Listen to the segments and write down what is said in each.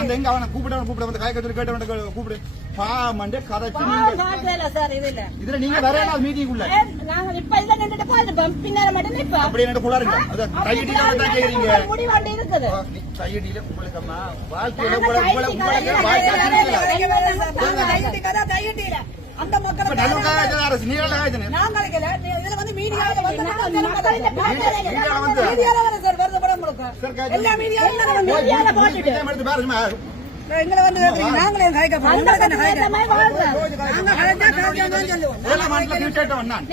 அந்த எங்க அவனை கூப்பிட வந்து காய்கறி கேட்ட கூப்பிடு பாமண்டே கரைச்சு இதுல நீங்க வேற நாள் மீட்டிங் உள்ள நாங்க இப்ப இத நின்னுட்டு போறோம் பின்னால மட்டும் இப்ப அப்படி என்ன குளாருங்க அது கையடியில தான் கேக்குறீங்க முடிவாண்டி இருக்குது கையடியில உங்களுக்குமா வாழ்க்கையில உங்களுக்கு கையடி கதை கையடியில அந்த மக்கள் நாங்க இதுல வந்து மீடியால வந்து மீடியால வர சார் வருது படம் முழுக்க எல்லா மீடியால போட்டுட்டு பாருங்க எங்களை வந்து நாங்களே காய்க்க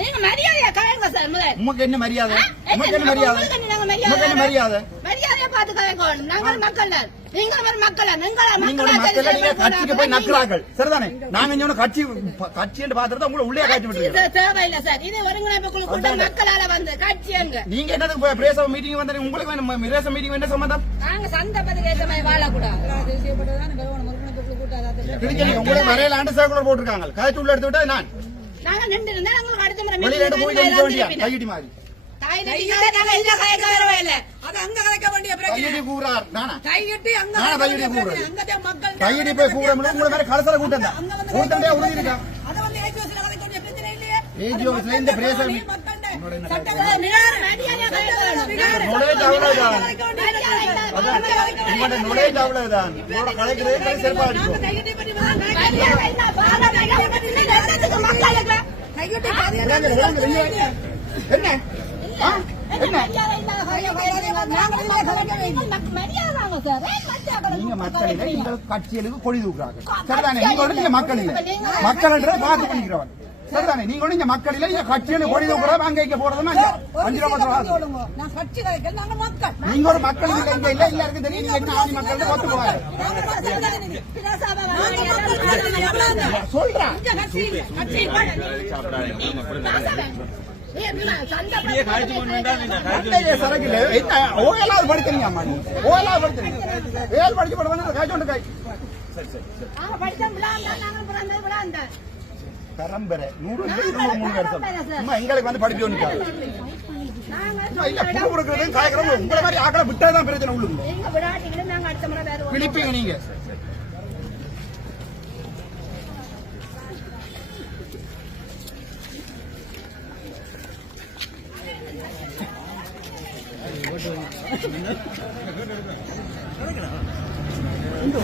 நீங்க மரியாதையா காயுங்க சார் முதல்ல உமக்கு என்ன மரியாதை உமக்கு என்ன மரியாதை உமக்கு என்ன மரியாதை மரியாதையா பார்த்து காய்ங்க நாங்கள் மக்கள் நீங்கள் ஒரு மக்கள் கட்சிக்கு போய் நக்கிறார்கள் சரிதானே நாங்க இங்க கட்சி என்று பாத்துறதா உங்களை உள்ளே காய்ச்சி விட்டு தேவையில்லை சார் இது ஒருங்கிணைப்பு குழு கூட்டம் மக்களால வந்து கட்சி எங்க நீங்க என்னது பிரேச மீட்டிங் வந்து உங்களுக்கு பிரேச மீட்டிங் என்ன சம்பந்தம் நாங்க சந்தபதிக்கு ஏற்ற மாதிரி வாழக்கூடாது உங்களை வரையில ஆண்டு சர்க்குலர் போட்டிருக்காங்க காய்ச்சி உள்ள எடுத்து விட்டா நான் நாங்க நின்று இருந்தா உங்களுக்கு அடுத்த முறை வெளியில எடுத்து போய் வேண்டியா கையிட்டி மாதிரி கையடி போய் கூற உங்களை மாதிரி கலசர கூட்டம் தான் கூட்டண்டே உறுதி இருக்கா இந்த பிரேசம் நுழைஞ்ச அவ்வளவுதான் கலைக்கிறது சிறப்பா என்ன நீங்க மக்களில கட்சிகளுக்கு கொடி தூக்குறாங்க சரிதானே நீங்க மக்கள் இல்ல மக்கள் பார்த்து பண்ணிக்கிறவன் சரிதானே நீங்க இங்க மக்களில இங்க கட்சியில கொடி தூக்குறோம் அங்க இங்க போறதுமா 5 ரூபாய் நீங்க ஒரு மக்கள் இங்க இல்ல எல்லாருக்கும் தெரியும் நீங்க என்ன ஆதி மக்கள் ஒத்து போவாங்க சொல்றேன் சரக்கு ஓயலாவது படிக்கிறீங்க அம்மா ஓயலாவது படிக்கிறீங்க வேல் படிச்சு போடுவாங்க காய்ச்சோண்டு காய் பரம்பரை 100 வருஷம் சும்மா எங்களுக்கு வந்து படிக்க ஒண்ணு இல்ல கொடுக்கறது காய்க்கிறோம் உங்களை மாதிரி ஆக்களை விட்டாதான் பிரச்சனை உள்ளுங்க பிடிப்பீங்க நீங்க இந்த